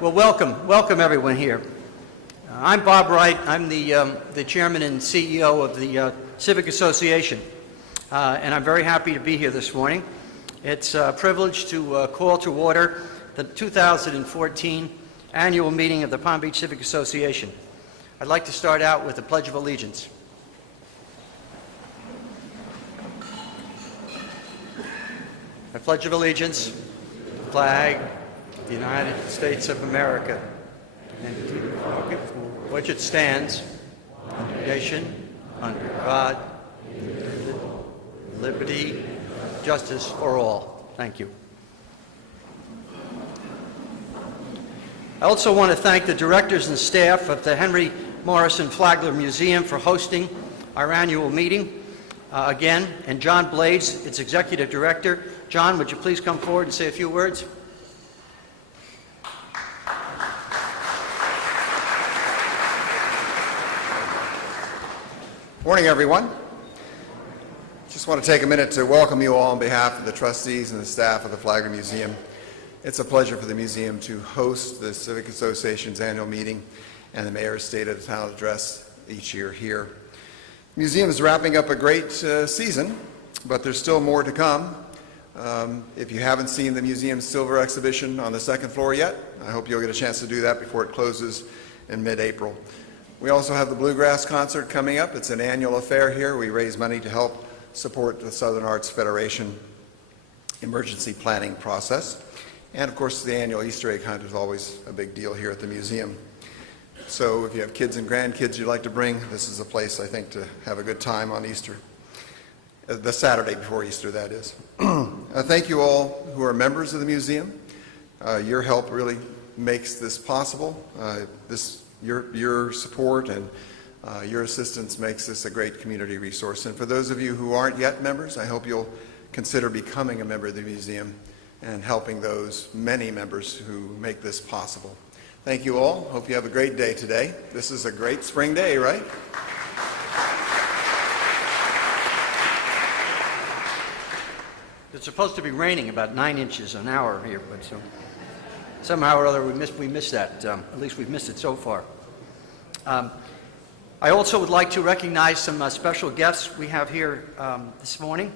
Well, welcome everyone here. I'm Bob Wright. I'm the chairman and CEO of the Civic Association, and I'm very happy to be here this morning. It's a privilege to call to order the 2014 annual meeting of the Palm Beach Civic Association. I'd like to start out with the Pledge of Allegiance. I pledge of allegiance, the flag of the United States of America, and to the republic for which it stands, one nation, under God, liberty, justice for all. Thank you. I also want to thank the directors and staff of the Henry Morrison Flagler Museum for hosting our annual meeting again, and John Blades, its executive director. John, would you please come forward and say a few words? Morning, everyone. Just want to take a minute to welcome you all on behalf of the trustees and the staff of the Flagler Museum. It's a pleasure for the museum to host the Civic Association's annual meeting and the Mayor's State of the Town address each year here. The museum is wrapping up a great season, but there's still more to come. If you haven't seen the museum's silver exhibition on the second floor yet, I hope you'll get a chance to do that before it closes in mid-April. We also have the Bluegrass Concert coming up. It's an annual affair here. We raise money to help support the Southern Arts Federation emergency planning process. And of course, the annual Easter egg hunt is always a big deal here at the museum. So if you have kids and grandkids you'd like to bring, this is a place, I think, to have a good time on Easter. The Saturday before Easter, that is. Thank you all who are members of the museum. Your help really makes this possible. Your support and your assistance makes this a great community resource. And for those of you who aren't yet members, I hope you'll consider becoming a member of the museum and helping those many members who make this possible. Thank you all. Hope you have a great day today. This is a great spring day, right? It's supposed to be raining about 9 inches an hour here, but somehow or other we missed that. At least we've missed it so far. I also would like to recognize some special guests we have here this morning.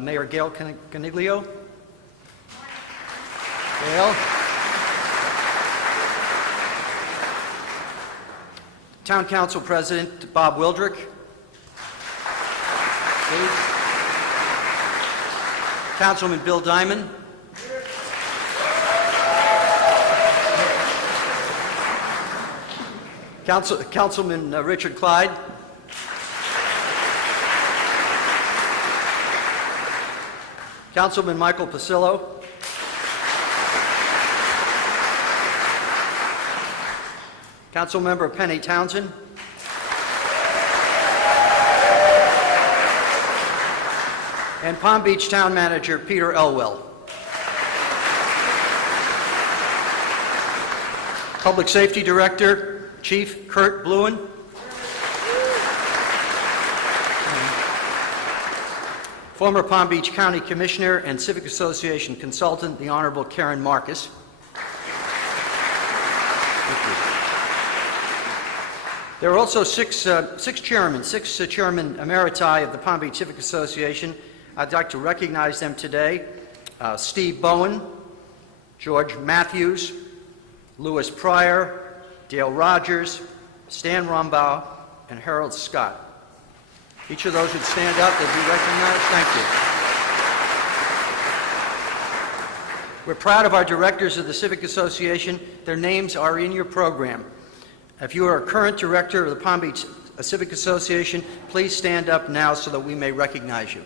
Mayor GAIL CONIGLIO. GAIL. Town Council President Bob Wildrick. Please. Councilman Bill Diamond. Councilman Richard Clyde. Councilman Michael Pasillo. Councilmember Penny Townsend. And Palm Beach Town Manager Peter Elwell. Public Safety Director Chief Kurt Bluen. Former Palm Beach County Commissioner and Civic Association Consultant, the Honorable Karen Marcus. There are also six chairmen emeriti of the Palm Beach Civic Association. I'd like to recognize them today. Steve Bowen, George Matthews, Louis Pryor, Dale Rogers, Stan Rombaugh, and Harold Scott. Each of those would stand up and be recognized. Thank you. We're proud of our directors of the Civic Association. Their names are in your program. If you are a current director of the Palm Beach Civic Association, please stand up now so that we may recognize you.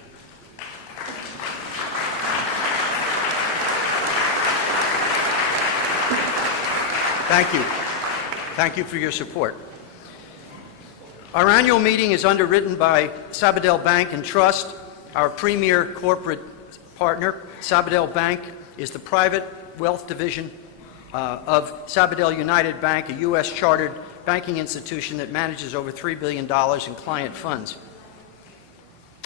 Thank you. Thank you for your support. Our annual meeting is underwritten by Sabadell Bank and Trust, our premier corporate partner. Sabadell Bank is the private wealth division of Sabadell United Bank, a U.S. chartered banking institution that manages over $3 billion in client funds.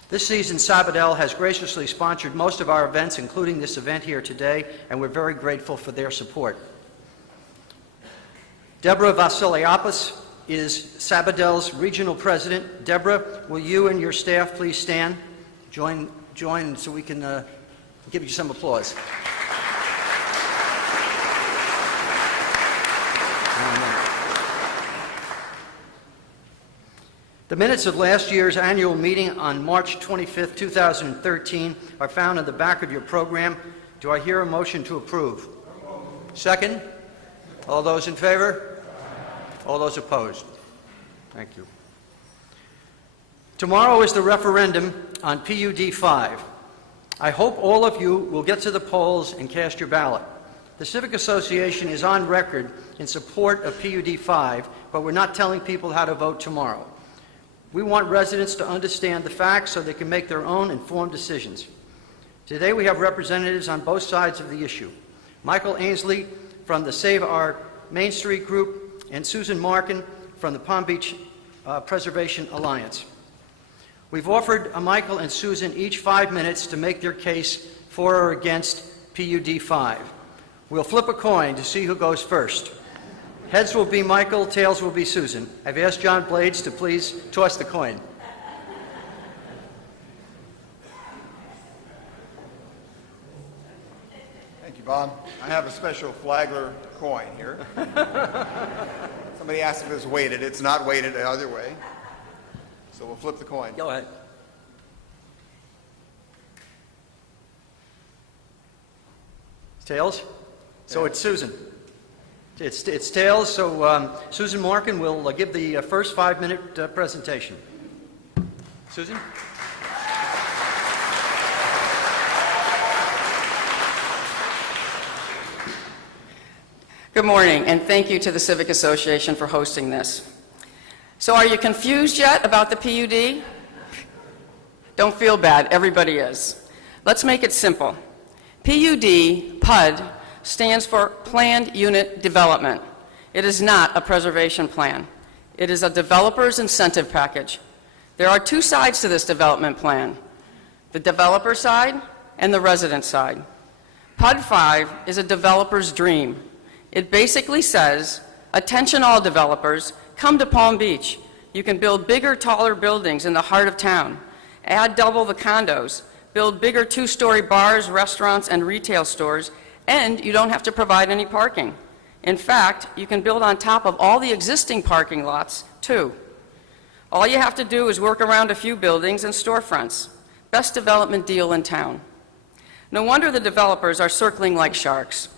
This season, Sabadell has graciously sponsored most of our events, including this event here today, and we're very grateful for their support. Deborah Vasiliopoulos is Sabadel's regional president. Deborah, will you and your staff please stand? Join so we can give you some applause. The minutes of last year's annual meeting on March 25th, 2013 are found in the back of your program. Do I hear a motion to approve? Second? All those in favor? All those opposed? Thank you. Tomorrow is the referendum on PUD 5. I hope all of you will get to the polls and cast your ballot. The Civic Association is on record in support of PUD 5, but we're not telling people how to vote tomorrow. We want residents to understand the facts so they can make their own informed decisions. Today we have representatives on both sides of the issue. Michael Ainsley from the Save Our Main Street group and Susan Markin from the Palm Beach Preservation Alliance. We've offered Michael and Susan each 5 minutes to make their case for or against PUD 5. We'll flip a coin to see who goes first. Heads will be Michael, tails will be Susan. I've asked John Blades to please toss the coin. Thank you, Bob. I have a special Flagler coin here. Somebody asked if it was weighted. It's not weighted either way. So we'll flip the coin. Go ahead. Tails? So it's Susan. It's tails, so Susan Markin will give the first 5-minute presentation. Susan? Good morning, and thank you to the Civic Association for hosting this. So are you confused yet about the PUD? Don't feel bad, everybody is. Let's make it simple. PUD stands for Planned Unit Development. It is not a preservation plan. It is a developer's incentive package. There are two sides to this development plan, the developer side and the resident side. PUD 5 is a developer's dream. It basically says, attention all developers, come to Palm Beach. You can build bigger, taller buildings in the heart of town, add double the condos, build bigger 2-story bars, restaurants, and retail stores, and you don't have to provide any parking. In fact, you can build on top of all the existing parking lots, too. All you have to do is work around a few buildings and storefronts. Best development deal in town. No wonder the developers are circling like sharks.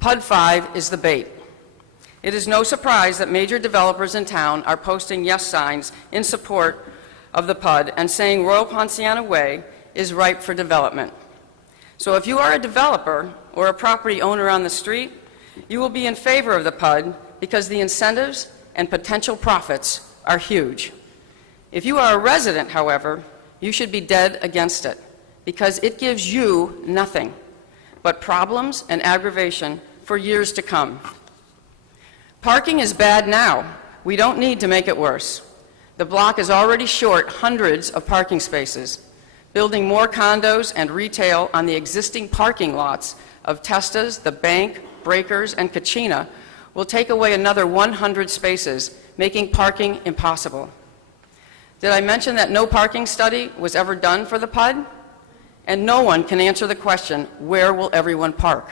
PUD 5 is the bait. It is no surprise that major developers in town are posting yes signs in support of the PUD and saying Royal Poinciana Way is ripe for development. So if you are a developer or a property owner on the street, you will be in favor of the PUD because the incentives and potential profits are huge. If you are a resident, however, you should be dead against it because it gives you nothing but problems and aggravation for years to come. Parking is bad now. We don't need to make it worse. The block is already short hundreds of parking spaces. Building more condos and retail on the existing parking lots of Testa's, the Bank, Breakers, and Kachina will take away another 100 spaces, making parking impossible. Did I mention that no parking study was ever done for the PUD? And no one can answer the question, where will everyone park?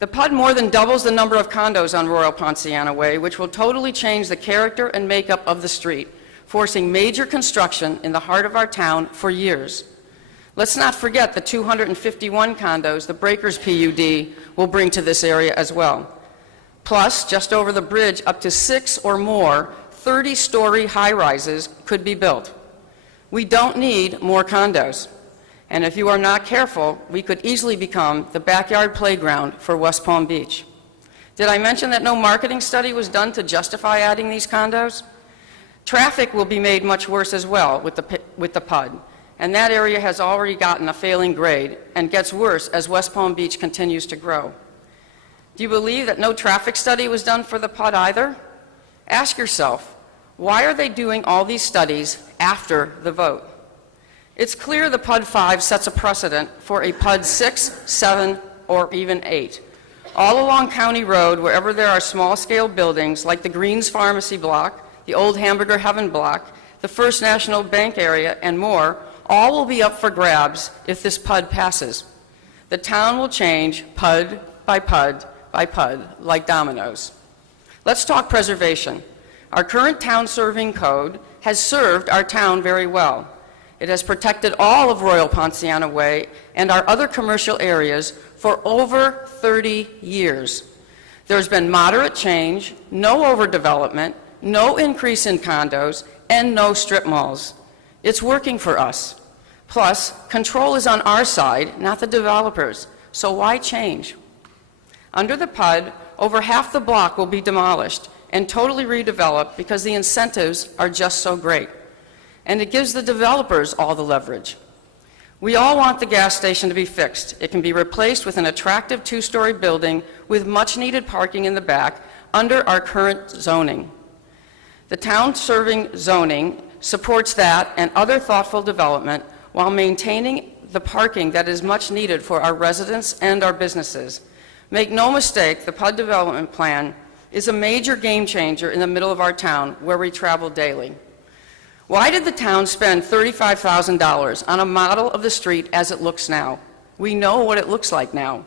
The PUD more than doubles the number of condos on Royal Poinciana Way, which will totally change the character and makeup of the street, forcing major construction in the heart of our town for years. Let's not forget the 251 condos the Breakers PUD will bring to this area as well. Plus, just over the bridge, up to 6 or more 30-story high-rises could be built. We don't need more condos. And if you are not careful, we could easily become the backyard playground for West Palm Beach. Did I mention that no marketing study was done to justify adding these condos? Traffic will be made much worse as well with the PUD, and that area has already gotten a failing grade and gets worse as West Palm Beach continues to grow. Do you believe that no traffic study was done for the PUD either? Ask yourself, why are they doing all these studies after the vote? It's clear the PUD 5 sets a precedent for a PUD 6, 7, or even 8. All along County Road, wherever there are small-scale buildings like the Greens Pharmacy block, the old Hamburger Heaven block, the First National Bank area, and more, all will be up for grabs if this PUD passes. The town will change PUD by PUD by PUD, like dominoes. Let's talk preservation. Our current town serving code has served our town very well. It has protected all of Royal Ponciano Way and our other commercial areas for over 30 years. There's been moderate change, no overdevelopment, no increase in condos, and no strip malls. It's working for us. Plus, control is on our side, not the developers, so why change? Under the PUD, over half the block will be demolished and totally redeveloped because the incentives are just so great. And it gives the developers all the leverage. We all want the gas station to be fixed. It can be replaced with an attractive two-story building with much-needed parking in the back under our current zoning. The town-serving zoning supports that and other thoughtful development while maintaining the parking that is much needed for our residents and our businesses. Make no mistake, the PUD development plan is a major game changer in the middle of our town where we travel daily. Why did the town spend $35,000 on a model of the street as it looks now? We know what it looks like now.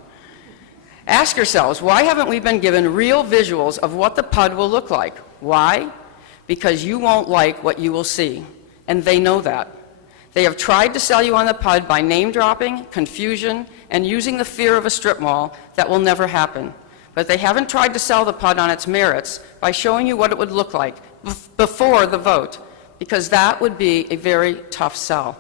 Ask yourselves, why haven't we been given real visuals of what the PUD will look like? Why? Because you won't like what you will see, and they know that. They have tried to sell you on the PUD by name-dropping, confusion, and using the fear of a strip mall that will never happen. But they haven't tried to sell the PUD on its merits by showing you what it would look like before the vote, because that would be a very tough sell.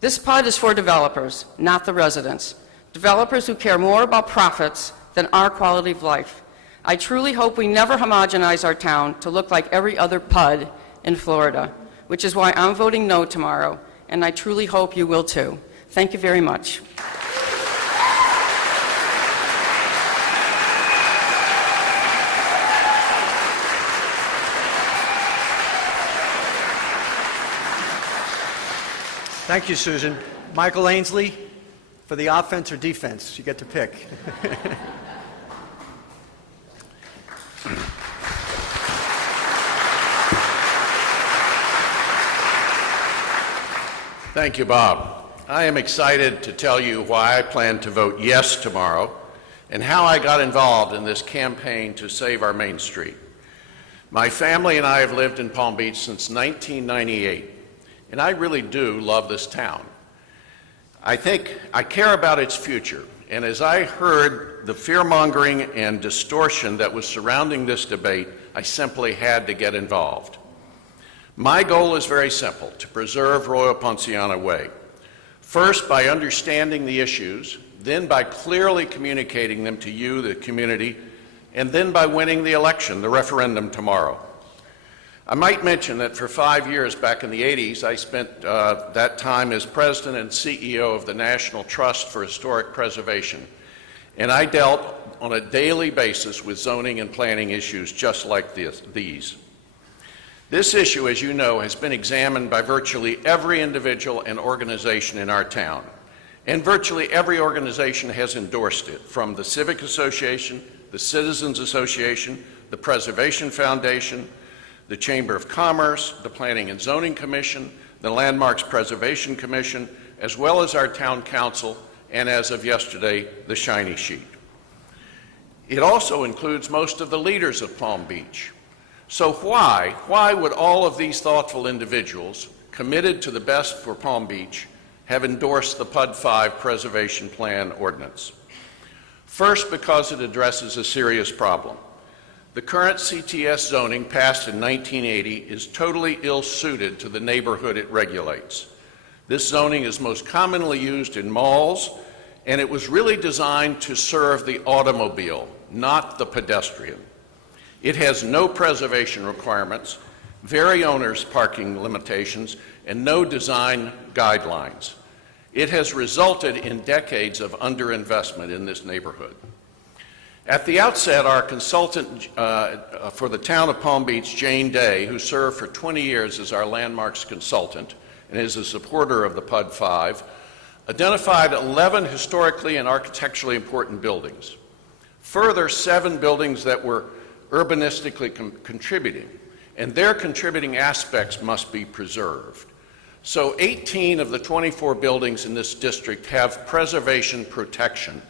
This PUD is for developers, not the residents. Developers who care more about profits than our quality of life. I truly hope we never homogenize our town to look like every other PUD in Florida, which is why I'm voting no tomorrow, and I truly hope you will too. Thank you very much. Thank you, Susan. Michael Ainsley, for the offense or defense, you get to pick. Thank you, Bob. I am excited to tell you why I plan to vote yes tomorrow and how I got involved in this campaign to save our Main Street. My family and I have lived in Palm Beach since 1998, and I really do love this town. I care about its future, and as I heard the fear-mongering and distortion that was surrounding this debate, I simply had to get involved. My goal is very simple, to preserve Royal Ponciano Way. First, by understanding the issues, then by clearly communicating them to you, the community, and then by winning the election, the referendum tomorrow. I might mention that for 5 years back in the 80s, I spent that time as president and CEO of the National Trust for Historic Preservation, and I dealt on a daily basis with zoning and planning issues just like these. This issue, as you know, has been examined by virtually every individual and organization in our town, and virtually every organization has endorsed it, from the Civic Association, the Citizens Association, the Preservation Foundation, the Chamber of Commerce, the Planning and Zoning Commission, the Landmarks Preservation Commission, as well as our town council, and as of yesterday, the Shiny Sheet. It also includes most of the leaders of Palm Beach. So why would all of these thoughtful individuals committed to the best for Palm Beach have endorsed the PUD 5 Preservation Plan ordinance? First, because it addresses a serious problem. The current CTS zoning passed in 1980 is totally ill-suited to the neighborhood it regulates. This zoning is most commonly used in malls, and it was really designed to serve the automobile, not the pedestrian. It has no preservation requirements, very onerous parking limitations, and no design guidelines. It has resulted in decades of underinvestment in this neighborhood. At the outset, our consultant for the town of Palm Beach, Jane Day, who served for 20 years as our landmarks consultant and is a supporter of the PUD 5, identified 11 historically and architecturally important buildings. Further, 7 buildings that were urbanistically contributing, and their contributing aspects must be preserved. So 18 of the 24 buildings in this district have preservation protection,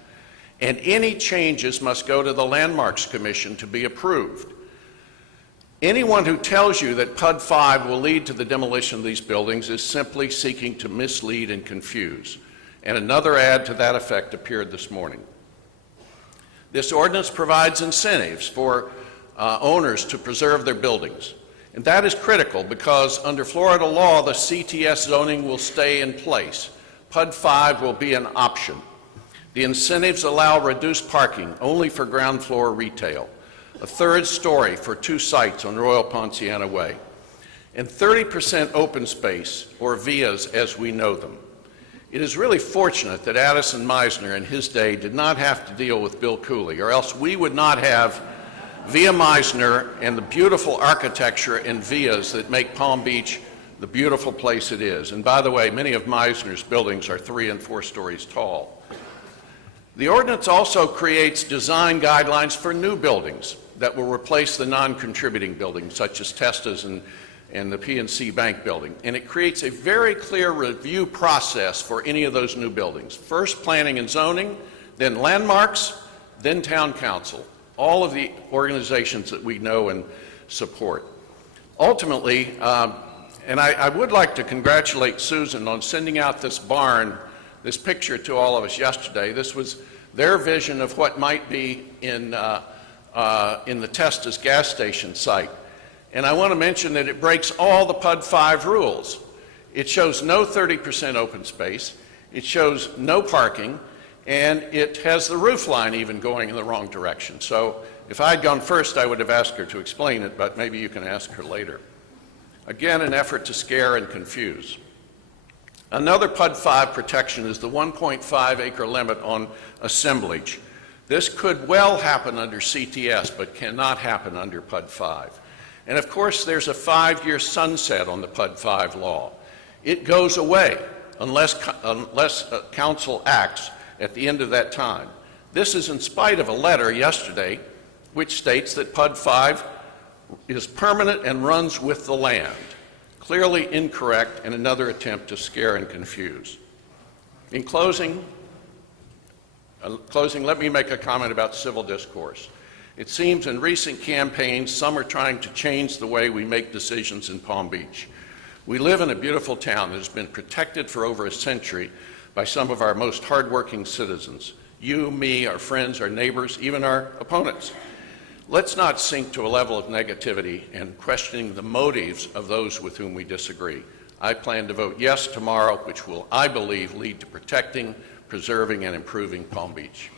and any changes must go to the Landmarks Commission to be approved. Anyone who tells you that PUD 5 will lead to the demolition of these buildings is simply seeking to mislead and confuse. And another ad to that effect appeared this morning. This ordinance provides incentives for owners to preserve their buildings. And that is critical because under Florida law, the CTS zoning will stay in place. PUD 5 will be an option. The incentives allow reduced parking only for ground floor retail, a 3rd story for 2 sites on Royal Ponciana Way, and 30% open space, or VIAs as we know them. It is really fortunate that Addison Meisner in his day did not have to deal with Bill Cooley, or else we would not have Via Meisner and the beautiful architecture and VIAs that make Palm Beach the beautiful place it is. And by the way, many of Meisner's buildings are 3 and 4 stories tall. The ordinance also creates design guidelines for new buildings that will replace the non-contributing buildings, such as Testa's and the PNC Bank building. And it creates a very clear review process for any of those new buildings. First, planning and zoning, then landmarks, then town council. All of the organizations that we know and support. Ultimately, and I would like to congratulate Susan on sending out this barn, this picture to all of us yesterday. This was their vision of what might be in the Testa's gas station site. And I want to mention that it breaks all the PUD 5 rules. It shows no 30% open space, it shows no parking, and it has the roof line even going in the wrong direction. So if I'd gone first, I would have asked her to explain it, but maybe you can ask her later. Again, an effort to scare and confuse. Another PUD 5 protection is the 1.5 acre limit on assemblage. This could well happen under CTS, but cannot happen under PUD 5. And of course, there's a 5-year sunset on the PUD 5 law. It goes away unless council acts at the end of that time. This is in spite of a letter yesterday which states that PUD 5 is permanent and runs with the land. Clearly incorrect and another attempt to scare and confuse. In closing, let me make a comment about civil discourse. It seems in recent campaigns, some are trying to change the way we make decisions in Palm Beach. We live in a beautiful town that has been protected for over a century by some of our most hardworking citizens. You, me, our friends, our neighbors, even our opponents. Let's not sink to a level of negativity and questioning the motives of those with whom we disagree. I plan to vote yes tomorrow, which will, I believe, lead to protecting, preserving, and improving Palm Beach.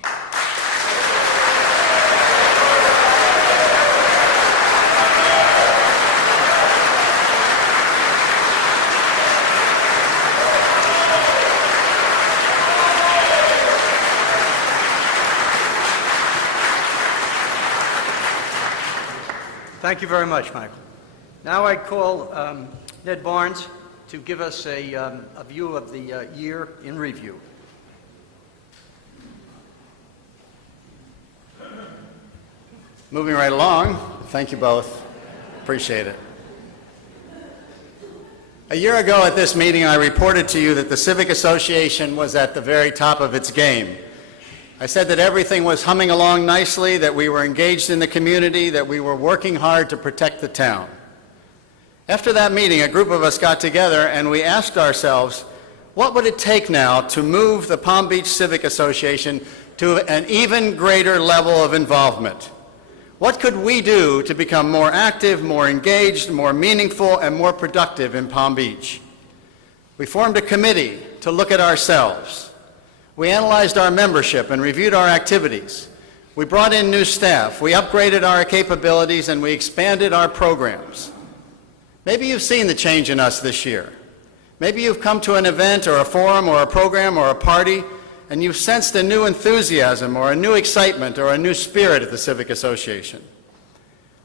Thank you very much, Michael. Now I call Ned Barnes to give us a view of the year in review. Moving right along, thank you both. Appreciate it. A year ago at this meeting, I reported to you that the Civic Association was at the very top of its game. I said that everything was humming along nicely, that we were engaged in the community, that we were working hard to protect the town. After that meeting, a group of us got together and we asked ourselves, what would it take now to move the Palm Beach Civic Association to an even greater level of involvement? What could we do to become more active, more engaged, more meaningful, and more productive in Palm Beach? We formed a committee to look at ourselves. We analyzed our membership and reviewed our activities. We brought in new staff, we upgraded our capabilities, and we expanded our programs. Maybe you've seen the change in us this year. Maybe you've come to an event or a forum or a program or a party, and you've sensed a new enthusiasm or a new excitement or a new spirit at the Civic Association.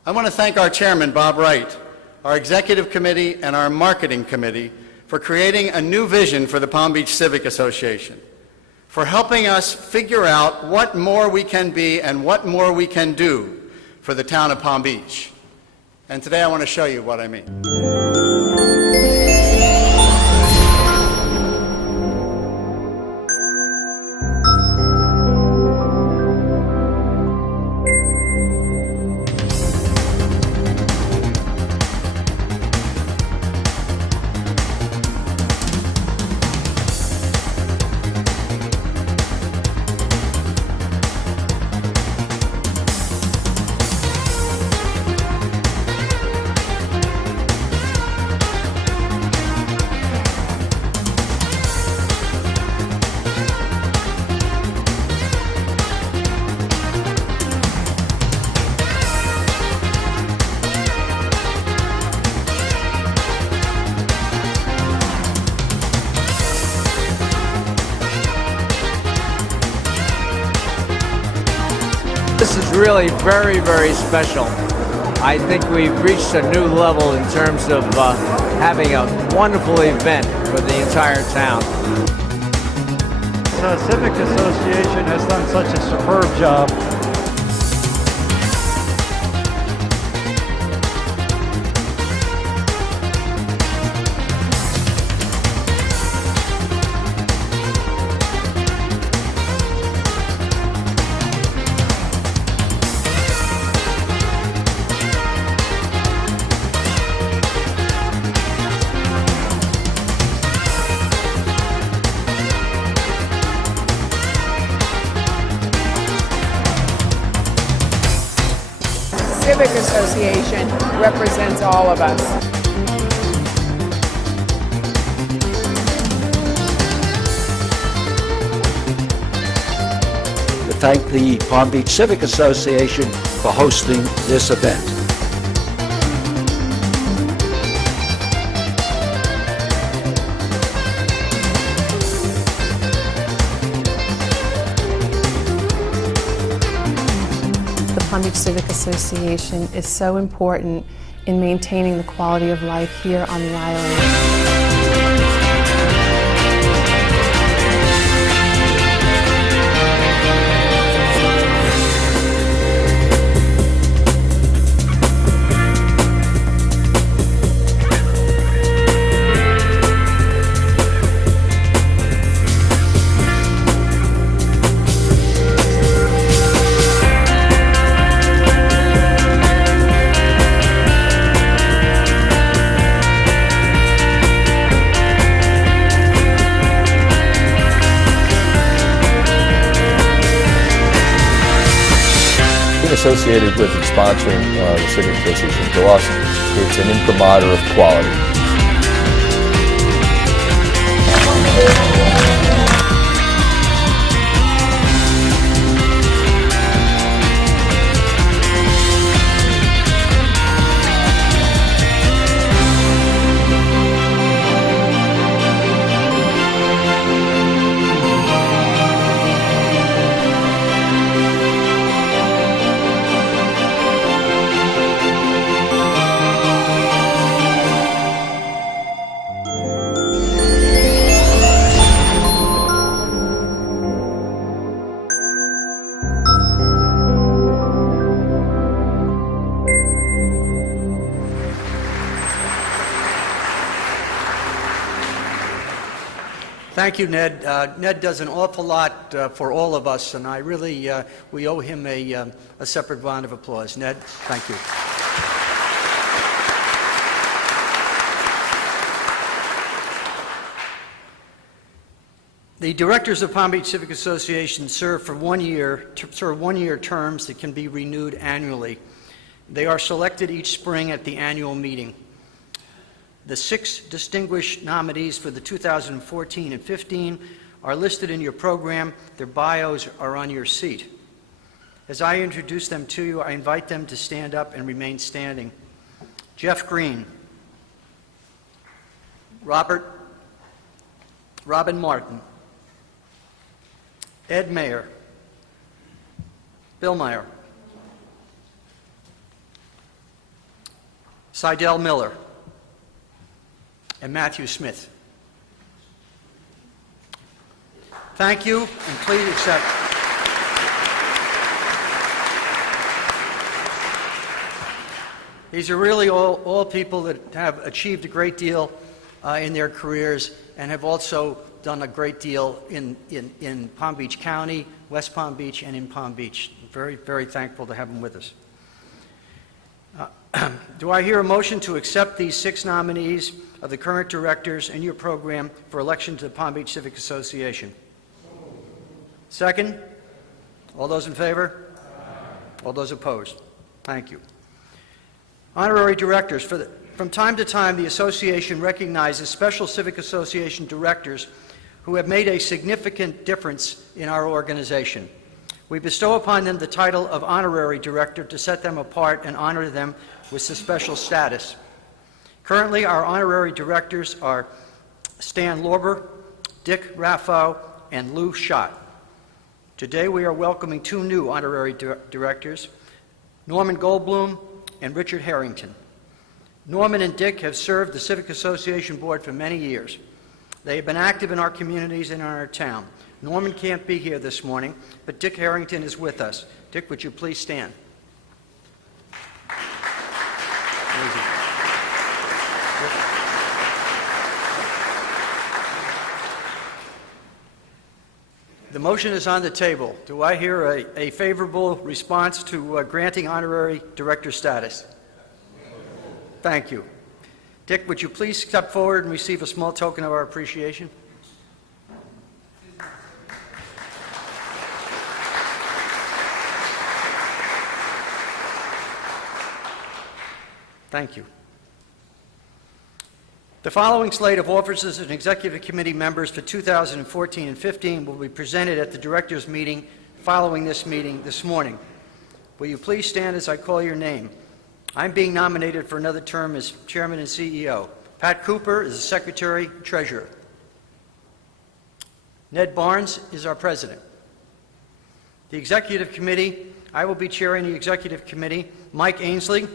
I want to thank our chairman, Bob Wright, our executive committee, and our marketing committee for creating a new vision for the Palm Beach Civic Association. for helping us figure out what more we can be and what more we can do for the town of Palm Beach. And today I want to show you what I mean. This is really very, very special. I think we've reached a new level in terms of having a wonderful event for the entire town. The Civic Association has done such a superb job. Civic Association represents all of us. To thank the Palm Beach Civic Association for hosting this event. The Palm Beach Civic Association is so important in maintaining the quality of life here on the island. Associated with and sponsoring the Civic Association, to us, it's an imprimatur of quality. Thank you, Ned. Ned does an awful lot for all of us, and I really, we owe him a separate round of applause. Ned, thank you. The directors of Palm Beach Civic Association serve for 1 year, one-year terms that can be renewed annually. They are selected each spring at the annual meeting. The 6 distinguished nominees for the 2014 and 15 are listed in your program. Their bios are on your seat. As I introduce them to you, I invite them to stand up and remain standing. Jeff Green, Robin Martin, Ed Mayer, Bill Meyer, Seidel Miller, and Matthew Smith. Thank you, and please accept. These are really all people that have achieved a great deal in their careers and have also done a great deal in Palm Beach County, West Palm Beach, and in Palm Beach. Very, very thankful to have them with us. Do I hear a motion to accept these 6 nominees of the current directors in your program for election to the Palm Beach Civic Association? Second? All those in favor? All those opposed? Thank you. Honorary directors. From time to time, the association recognizes special civic association directors who have made a significant difference in our organization. We bestow upon them the title of honorary director to set them apart and honor them with a special status. Currently, our honorary directors are Stan Lorber, Dick Raffo, and Lou Schott. Today, we are welcoming 2 new honorary directors, Norman Goldblum and Richard Harrington. Norman and Dick have served the Civic Association Board for many years. They have been active in our communities and in our town. Norman can't be here this morning, but Dick Harrington is with us. Dick, would you please stand? The motion is on the table. Do I hear a favorable response to granting honorary director status? Thank you. Dick, would you please step forward and receive a small token of our appreciation? Thank you. The following slate of officers and executive committee members for 2014 and 15 will be presented at the directors' meeting following this meeting this morning. Will you please stand as I call your name? I'm being nominated for another term as chairman and CEO. Pat Cooper is the secretary treasurer. Ned Barnes is our president. The executive committee, I will be chairing the executive committee. Mike Ainsley,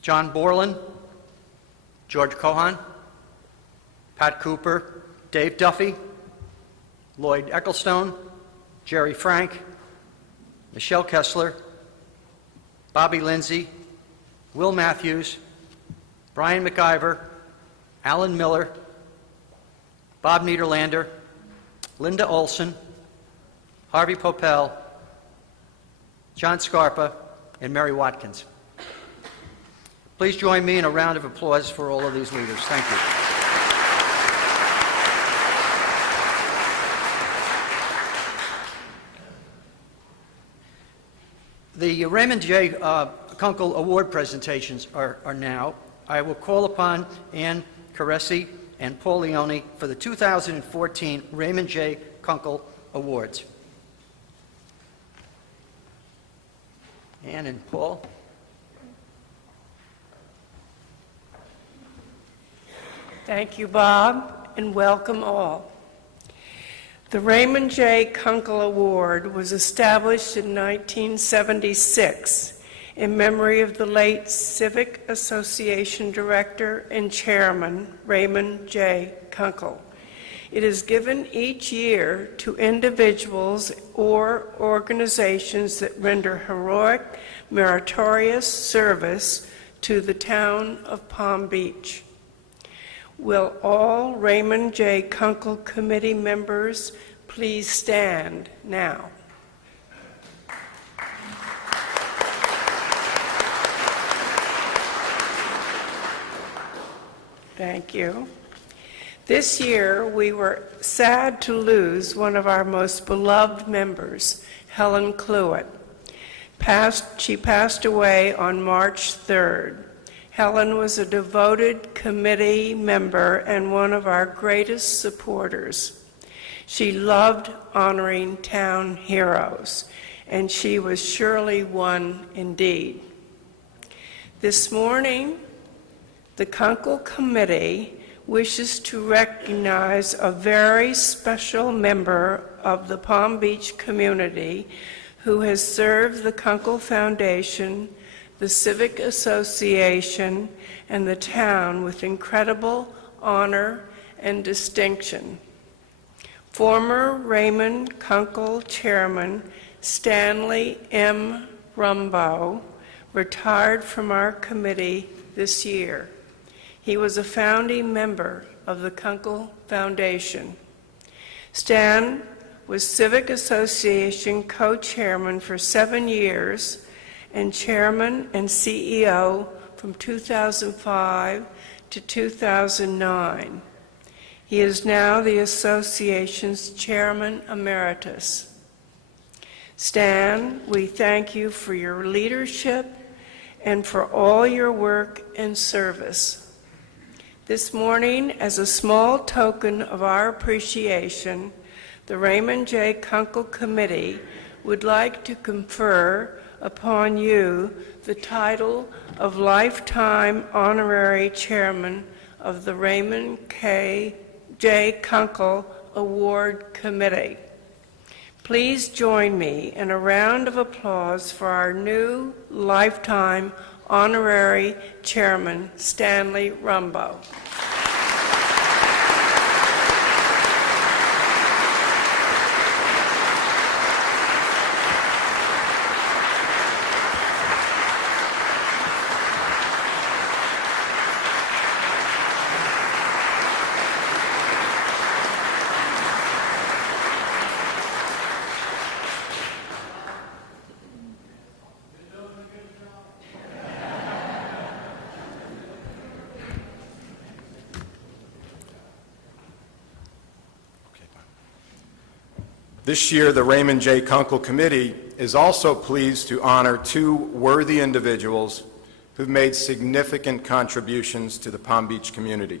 John Borland, George Cohan, Pat Cooper, Dave Duffy, Lloyd Ecclestone, Jerry Frank, Michelle Kessler, Bobby Lindsay, Will Matthews, Brian McIver, Alan Miller, Bob Niederlander, Linda Olson, Harvey Popel, John Scarpa, and Mary Watkins. Please join me in a round of applause for all of these leaders. Thank you. The Raymond J. Kunkel Award presentations are now. I will call upon Ann Caresi and Paul Leone for the 2014 Raymond J. Kunkel Awards. Ann and Paul. Thank you, Bob, and welcome all. The Raymond J. Kunkel Award was established in 1976 in memory of the late Civic Association Director and Chairman, Raymond J. Kunkel. It is given each year to individuals or organizations that render heroic, meritorious service to the town of Palm Beach. Will all Raymond J. Kunkel Committee members please stand now? Thank you. This year, we were sad to lose one of our most beloved members, Helen Cluett. She passed away on March 3rd. Helen was a devoted committee member and one of our greatest supporters. She loved honoring town heroes, and she was surely one indeed. This morning, the Kunkel Committee wishes to recognize a very special member of the Palm Beach community who has served the Kunkel Foundation, the Civic Association, and the town with incredible honor and distinction. Former Raymond Kunkel Chairman Stanley M. Rumbaugh retired from our committee this year. He was a founding member of the Kunkel Foundation. Stan was Civic Association co-chairman for 7 years and chairman and CEO from 2005 to 2009. He is now the association's chairman emeritus. Stan, we thank you for your leadership and for all your work and service. This morning, as a small token of our appreciation, the Raymond J. Kunkel Committee would like to confer upon you the title of Lifetime Honorary Chairman of the Raymond J. Kunkel Award Committee. Please join me in a round of applause for our new Lifetime Honorary Chairman, Stanley Rumbaugh. This year, the Raymond J. Kunkel Committee is also pleased to honor 2 worthy individuals who've made significant contributions to the Palm Beach community.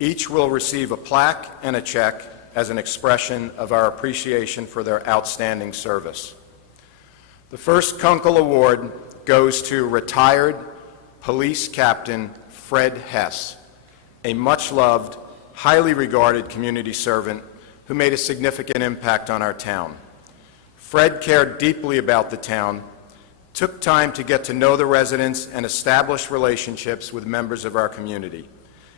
Each will receive a plaque and a check as an expression of our appreciation for their outstanding service. The first Kunkel Award goes to retired Police Captain Fred Hess, a much-loved, highly regarded community servant who made a significant impact on our town. Fred cared deeply about the town, took time to get to know the residents and establish relationships with members of our community.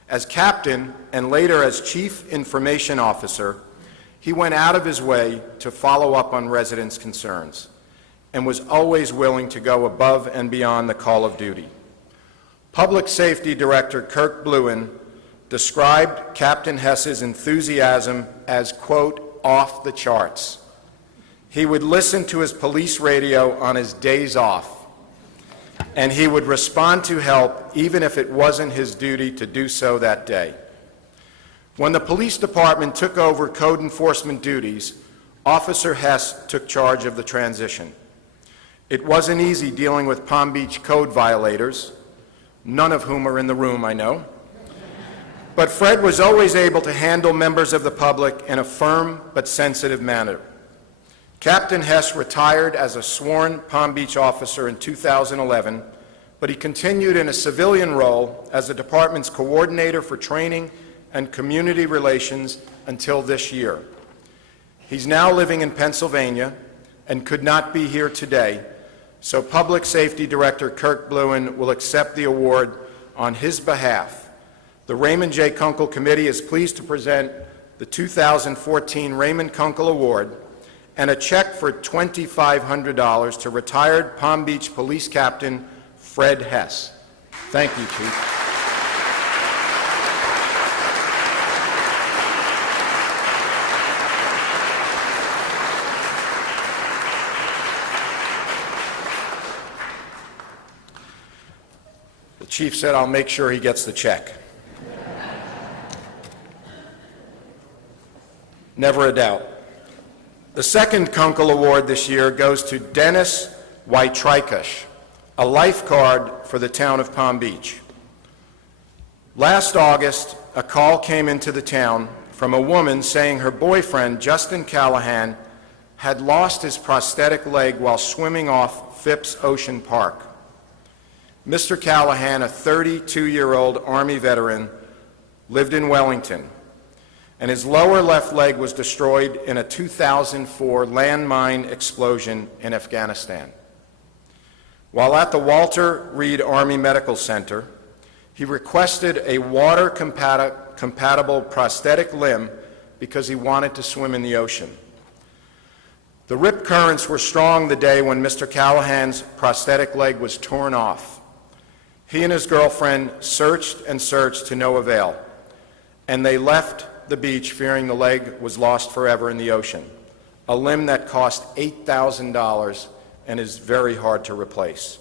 As captain and later as chief information officer, he went out of his way to follow up on residents' concerns and was always willing to go above and beyond the call of duty. Public Safety Director Kirk Bluen described Captain Hess's enthusiasm as, quote, off the charts. He would listen to his police radio on his days off, and he would respond to help even if it wasn't his duty to do so that day. When the police department took over code enforcement duties, Officer Hess took charge of the transition. It wasn't easy dealing with Palm Beach code violators, none of whom are in the room, I know. But Fred was always able to handle members of the public in a firm but sensitive manner. Captain Hess retired as a sworn Palm Beach officer in 2011, but he continued in a civilian role as the department's coordinator for training and community relations until this year. He's now living in Pennsylvania and could not be here today, so Public Safety Director Kirk Bluen will accept the award on his behalf. The Raymond J. Kunkel Committee is pleased to present the 2014 Raymond Kunkel Award and a check for $2,500 to retired Palm Beach Police Captain Fred Hess. Thank you, Chief. The Chief said, I'll make sure he gets the check. Never a doubt. The second Kunkel Award this year goes to Dennis Waitrikash, a lifeguard for the town of Palm Beach. Last August, a call came into the town from a woman saying her boyfriend, Justin Callahan, had lost his prosthetic leg while swimming off Phipps Ocean Park. Mr. Callahan, a 32-year-old Army veteran, lived in Wellington, and his lower left leg was destroyed in a 2004 landmine explosion in Afghanistan. While at the Walter Reed Army Medical Center, he requested a water-compatible prosthetic limb because he wanted to swim in the ocean. The rip currents were strong the day when Mr. Callahan's prosthetic leg was torn off. He and his girlfriend searched and searched to no avail, and they left the beach fearing the leg was lost forever in the ocean, a limb that cost $8,000 and is very hard to replace.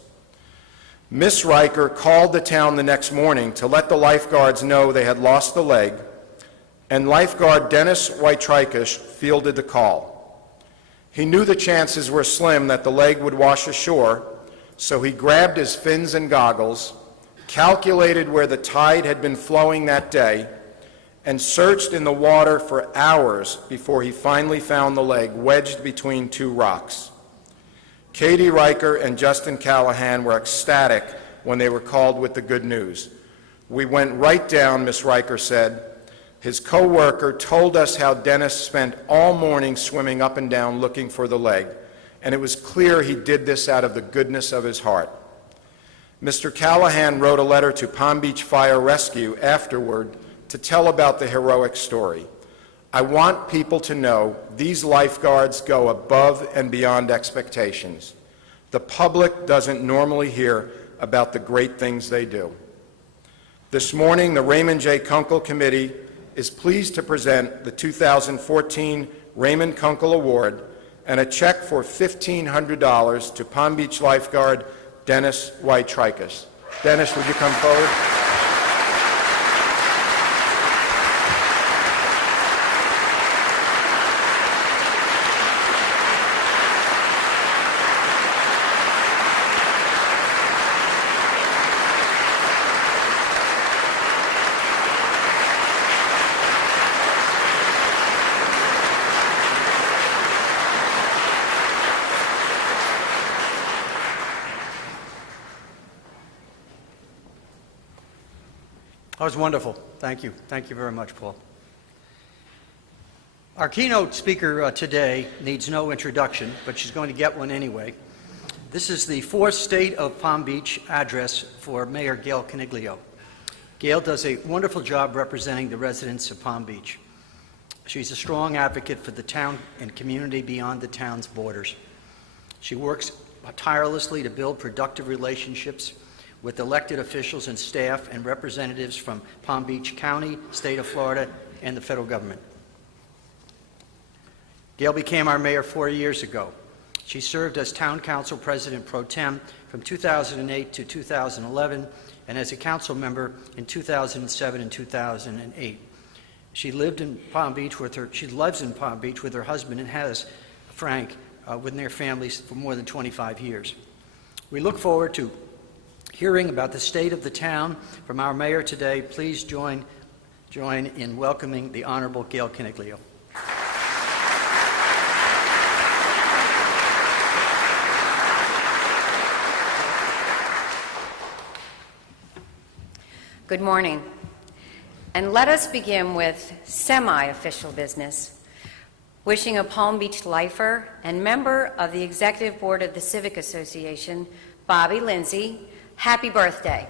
Miss Riker called the town the next morning to let the lifeguards know they had lost the leg, and lifeguard Dennis White-Trikesh fielded the call. He knew the chances were slim that the leg would wash ashore, so he grabbed his fins and goggles, calculated where the tide had been flowing that day, and searched in the water for hours before he finally found the leg wedged between two rocks. Katie Riker and Justin Callahan were ecstatic when they were called with the good news. "We went right down," Miss Riker said. His co-worker told us how Dennis spent all morning swimming up and down looking for the leg, and it was clear he did this out of the goodness of his heart. Mr. Callahan wrote a letter to Palm Beach Fire Rescue afterward to tell about the heroic story. "I want people to know these lifeguards go above and beyond expectations. The public doesn't normally hear about the great things they do." This morning, the Raymond J. Kunkel Committee is pleased to present the 2014 Raymond Kunkel Award and a check for $1,500 to Palm Beach lifeguard Dennis White-Trikesh. Dennis, would you come forward? That was wonderful. Thank you. Thank you very much, Paul. Our keynote speaker today needs no introduction, but she's going to get one anyway. This is the fourth State of Palm Beach address for Mayor GAIL CONIGLIO. GAIL does a wonderful job representing the residents of Palm Beach. She's a strong advocate for the town and community beyond the town's borders. She works tirelessly to build productive relationships with elected officials and staff and representatives from Palm Beach County, State of Florida, and the federal government. GAIL became our mayor 4 years ago. She served as Town Council President Pro Tem from 2008 to 2011 and as a council member in 2007 and 2008. She lives in Palm Beach with her husband and has Frank with their families for more than 25 years. We look forward to hearing about the state of the town from our mayor today. Please join in welcoming the Honorable GAIL CONIGLIO. Good morning. And let us begin with semi-official business. Wishing a Palm Beach lifer and member of the Executive Board of the Civic Association, Bobby Lindsay, happy birthday.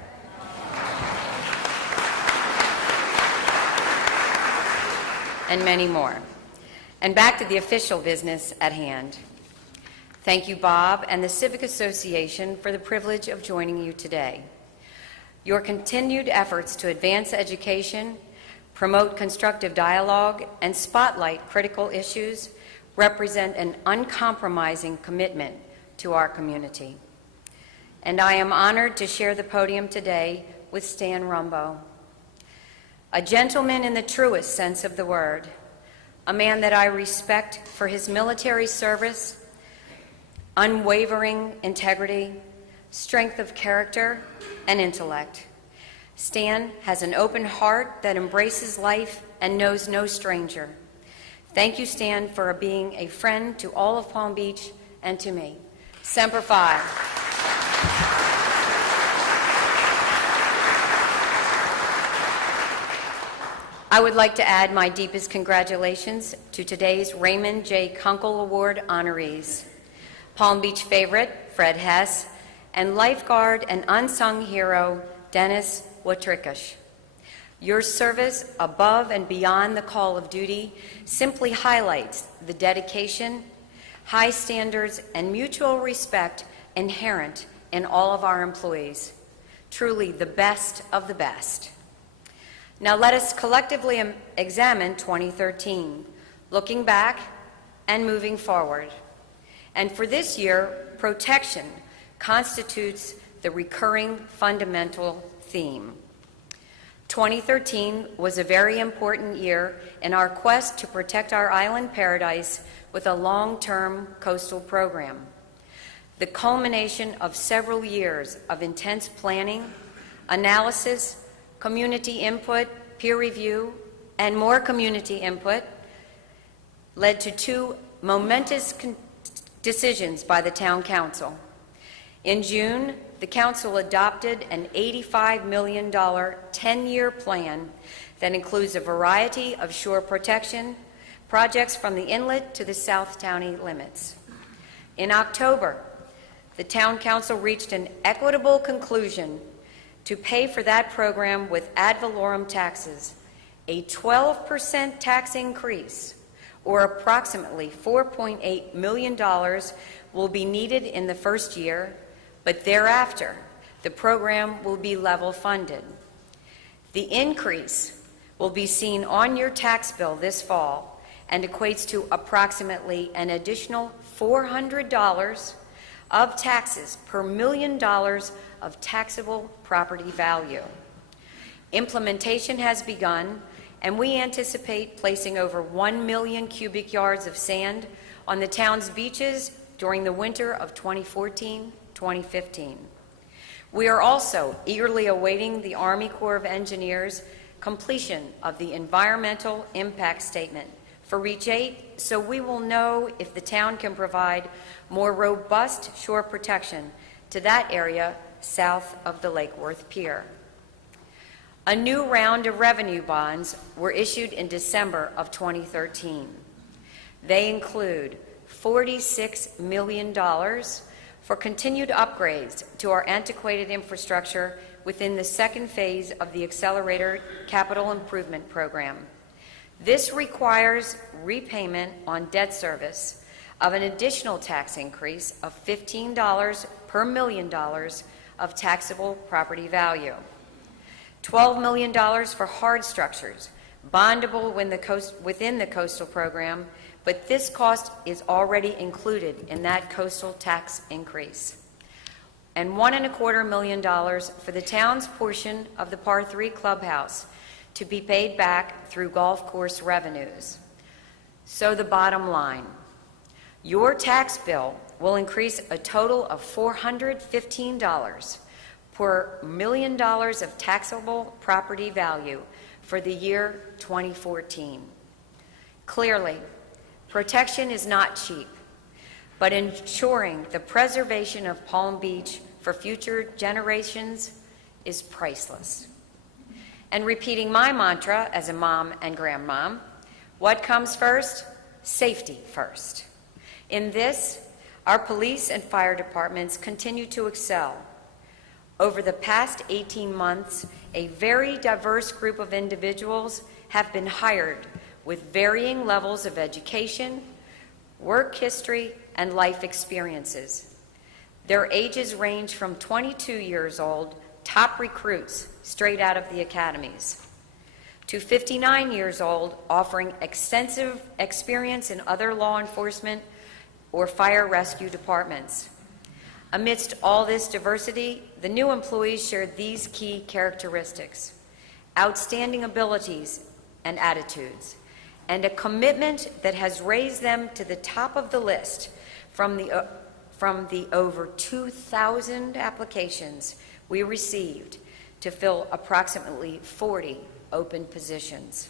And many more. And back to the official business at hand. Thank you, Bob, and the Civic Association for the privilege of joining you today. Your continued efforts to advance education, promote constructive dialogue, and spotlight critical issues represent an uncompromising commitment to our community. And I am honored to share the podium today with Stan Rumbo, a gentleman in the truest sense of the word, a man that I respect for his military service, unwavering integrity, strength of character, and intellect. Stan has an open heart that embraces life and knows no stranger. Thank you, Stan, for being a friend to all of Palm Beach and to me. Semper Fi. I would like to add my deepest congratulations to today's Raymond J. Kunkel Award honorees. Palm Beach favorite, Fred Hess, and lifeguard and unsung hero, Dennis White-Trikesh. Your service above and beyond the call of duty simply highlights the dedication, high standards, and mutual respect inherent in all of our employees. Truly the best of the best. Now let us collectively examine 2013, looking back and moving forward. And for this year, protection constitutes the recurring fundamental theme. 2013 was a very important year in our quest to protect our island paradise with a long-term coastal program. The culmination of several years of intense planning, analysis, community input, peer review, and more community input led to two momentous decisions by the Town Council. In June, the Council adopted an $85 million 10-year plan that includes a variety of shore protection projects from the inlet to the South County limits. In October, the Town Council reached an equitable conclusion to pay for that program with ad valorem taxes. A 12% tax increase, or approximately $4.8 million, will be needed in the first year, but thereafter, the program will be level funded. The increase will be seen on your tax bill this fall and equates to approximately an additional $400 of taxes per $1 million of taxable property value. Implementation has begun, and we anticipate placing over 1 million cubic yards of sand on the town's beaches during the winter of 2014-2015. We are also eagerly awaiting the Army Corps of Engineers' completion of the environmental impact statement for Reach 8, so we will know if the town can provide more robust shore protection to that area south of the Lake Worth Pier. A new round of revenue bonds were issued in December of 2013. They include $46 million for continued upgrades to our antiquated infrastructure within the second phase of the Accelerator Capital Improvement Program. This requires repayment on debt service of an additional tax increase of $15 per $1 million of taxable property value. $12 million for hard structures, bondable within the coastal program, but this cost is already included in that coastal tax increase. And $1.25 million for the town's portion of the Par 3 clubhouse to be paid back through golf course revenues. So the bottom line, your tax bill will increase a total of $415 per $1 million of taxable property value for the year 2014. Clearly, protection is not cheap, but ensuring the preservation of Palm Beach for future generations is priceless. And repeating my mantra as a mom and grandmom, what comes first? Safety first. In this, our police and fire departments continue to excel. Over the past 18 months, a very diverse group of individuals have been hired with varying levels of education, work history, and life experiences. Their ages range from 22 years old, top recruits straight out of the academies, to 59 years old, offering extensive experience in other law enforcement or fire rescue departments. Amidst all this diversity, the new employees shared these key characteristics: outstanding abilities and attitudes, and a commitment that has raised them to the top of the list from the over 2,000 applications we received to fill approximately 40 open positions.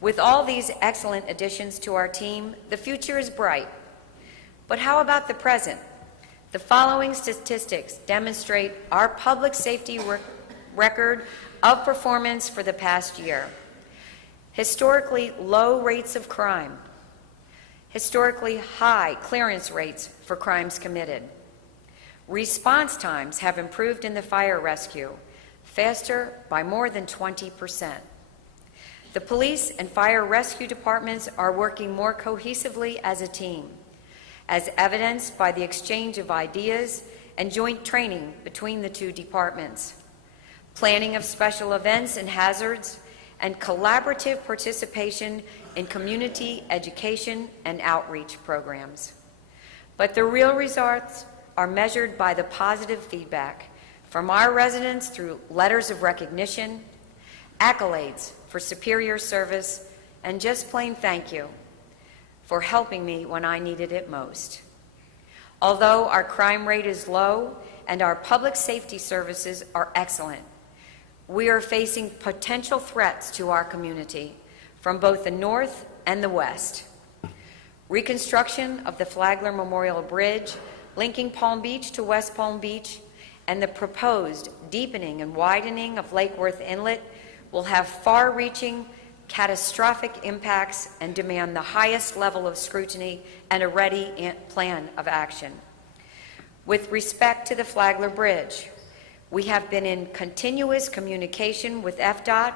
With all these excellent additions to our team, the future is bright. But how about the present? The following statistics demonstrate our public safety record of performance for the past year. Historically low rates of crime, historically high clearance rates for crimes committed. Response times have improved in the fire rescue, faster by more than 20%. The police and fire rescue departments are working more cohesively as a team, as evidenced by the exchange of ideas and joint training between the two departments, planning of special events and hazards, and collaborative participation in community education and outreach programs. But the real results are measured by the positive feedback from our residents through letters of recognition, accolades for superior service, and just plain thank you for helping me when I needed it most. Although our crime rate is low and our public safety services are excellent, we are facing potential threats to our community from both the north and the west. Reconstruction of the Flagler Memorial Bridge linking Palm Beach to West Palm Beach and the proposed deepening and widening of Lake Worth Inlet will have far-reaching, catastrophic impacts and demand the highest level of scrutiny and a ready plan of action. With respect to the Flagler Bridge, we have been in continuous communication with FDOT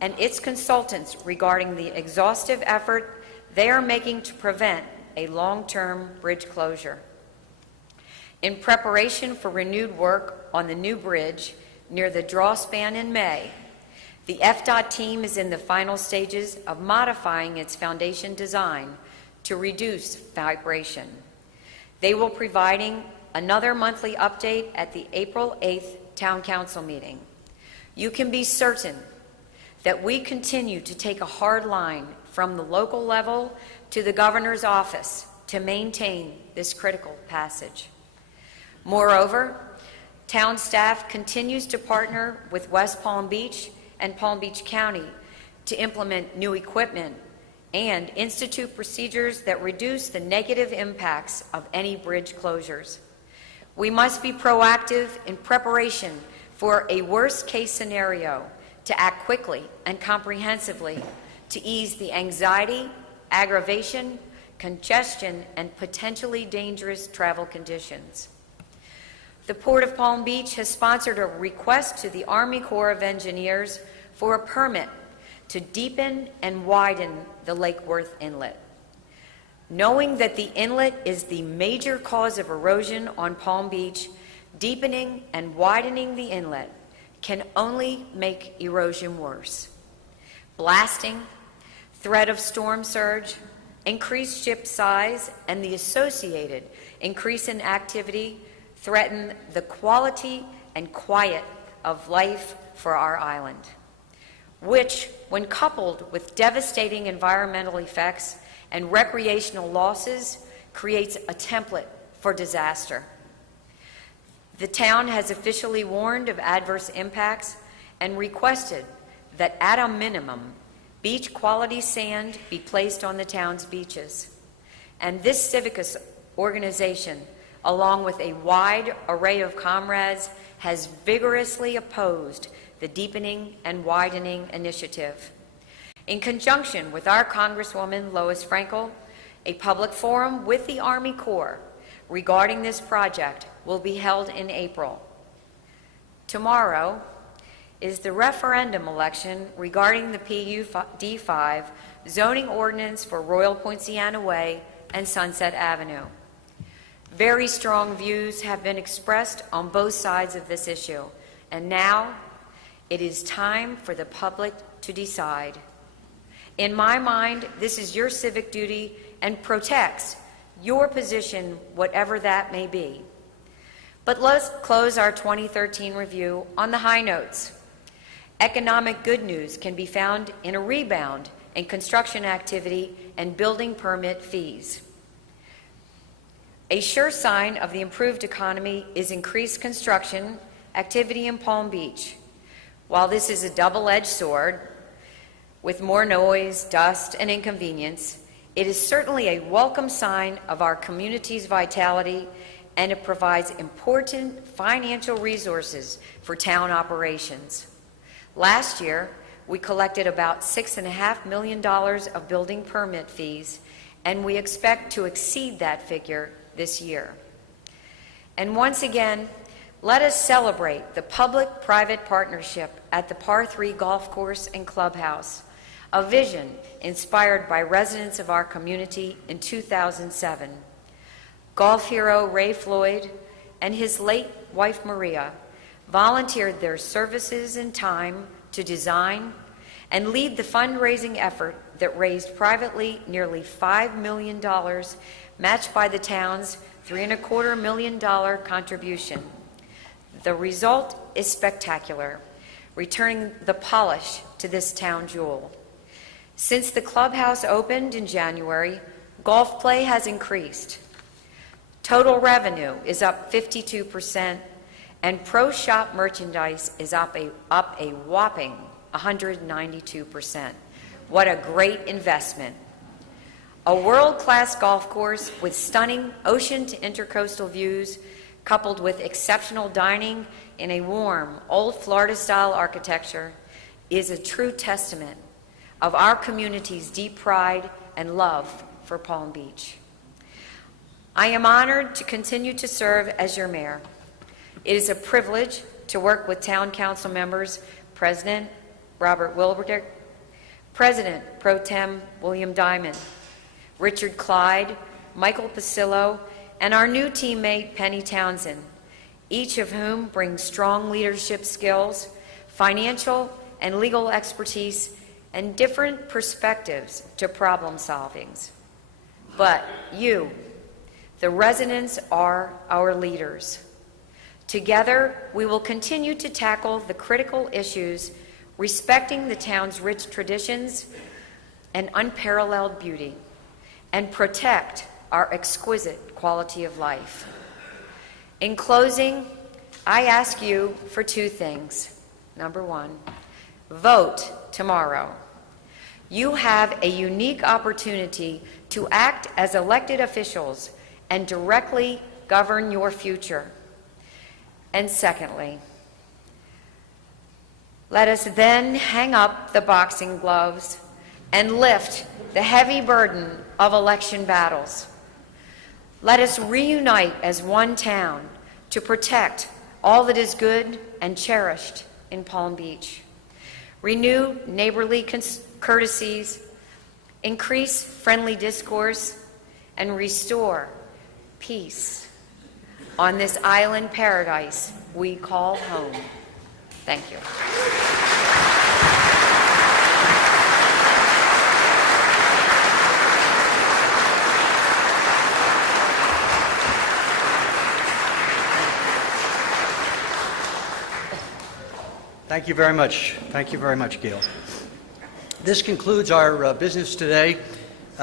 and its consultants regarding the exhaustive effort they are making to prevent a long-term bridge closure. In preparation for renewed work on the new bridge near the draw span in May, the FDOT team is in the final stages of modifying its foundation design to reduce vibration. They will be providing another monthly update at the April 8th Town Council meeting. You can be certain that we continue to take a hard line from the local level to the governor's office to maintain this critical passage. Moreover, town staff continues to partner with West Palm Beach and Palm Beach County to implement new equipment and institute procedures that reduce the negative impacts of any bridge closures. We must be proactive in preparation for a worst-case scenario to act quickly and comprehensively to ease the anxiety, aggravation, congestion, and potentially dangerous travel conditions. The Port of Palm Beach has sponsored a request to the Army Corps of Engineers for a permit to deepen and widen the Lake Worth Inlet. Knowing that the inlet is the major cause of erosion on Palm Beach, deepening and widening the inlet can only make erosion worse. Blasting, threat of storm surge, increased ship size, and the associated increase in activity threaten the quality and quiet of life for our island, which, when coupled with devastating environmental effects and recreational losses, creates a template for disaster. The town has officially warned of adverse impacts and requested that, at a minimum, beach quality sand be placed on the town's beaches. And this civic organization, along with a wide array of comrades, has vigorously opposed the deepening and widening initiative. In conjunction with our Congresswoman Lois Frankel, a public forum with the Army Corps regarding this project will be held in April. Tomorrow is the referendum election regarding the PUD5 zoning ordinance for Royal Poinciana Way and Sunset Avenue. Very strong views have been expressed on both sides of this issue, and now it is time for the public to decide. In my mind, this is your civic duty and protects your position, whatever that may be. But let's close our 2013 review on the high notes. Economic good news can be found in a rebound in construction activity and building permit fees. A sure sign of the improved economy is increased construction activity in Palm Beach. While this is a double-edged sword, with more noise, dust, and inconvenience, it is certainly a welcome sign of our community's vitality, and it provides important financial resources for town operations. Last year, we collected about $6.5 million of building permit fees, and we expect to exceed that figure this year. And once again, Let us celebrate the public-private partnership at the Par 3 Golf Course and Clubhouse, a vision inspired by residents of our community in 2007. Golf hero Ray Floyd and his late wife Maria volunteered their services and time to design and lead the fundraising effort that raised privately nearly $5 million, matched by the town's $3.25 million contribution. The result is spectacular, returning the polish to this town jewel. Since the clubhouse opened in January, golf play has increased. Total revenue is up 52%, and pro shop merchandise is up a whopping 192%. What a great investment. A world-class golf course with stunning ocean to intercoastal views, coupled with exceptional dining in a warm, old Florida-style architecture, is a true testament of our community's deep pride and love for Palm Beach. I am honored to continue to serve as your mayor. It is a privilege to work with town council members, President Robert Wilbert, President Pro Tem William Diamond, Richard Clyde, Michael Pasillo, and our new teammate Penny Townsend, each of whom brings strong leadership skills, financial and legal expertise, and different perspectives to problem solvings. But you, the residents, are our leaders. Together, we will continue to tackle the critical issues, respecting the town's rich traditions and unparalleled beauty, and protect our exquisite quality of life. In closing, I ask you for two things. Number one, vote tomorrow. You have a unique opportunity to act as elected officials and directly govern your future. And secondly, let us then hang up the boxing gloves and lift the heavy burden of election battles. Let us reunite as one town to protect all that is good and cherished in Palm Beach. Renew neighborly courtesies, increase friendly discourse, and restore peace on this island paradise we call home. Thank you. Thank you very much. Thank you very much, Gail. This concludes our business today.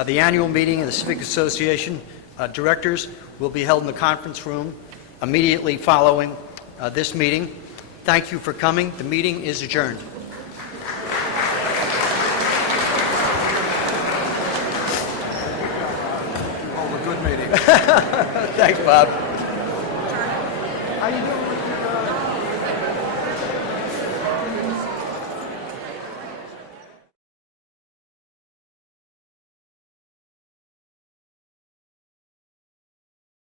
The annual meeting of the Civic Association directors will be held in the conference room immediately following this meeting. Thank you for coming. The meeting is adjourned. Oh, a good meeting. Thanks, Bob. How you doing?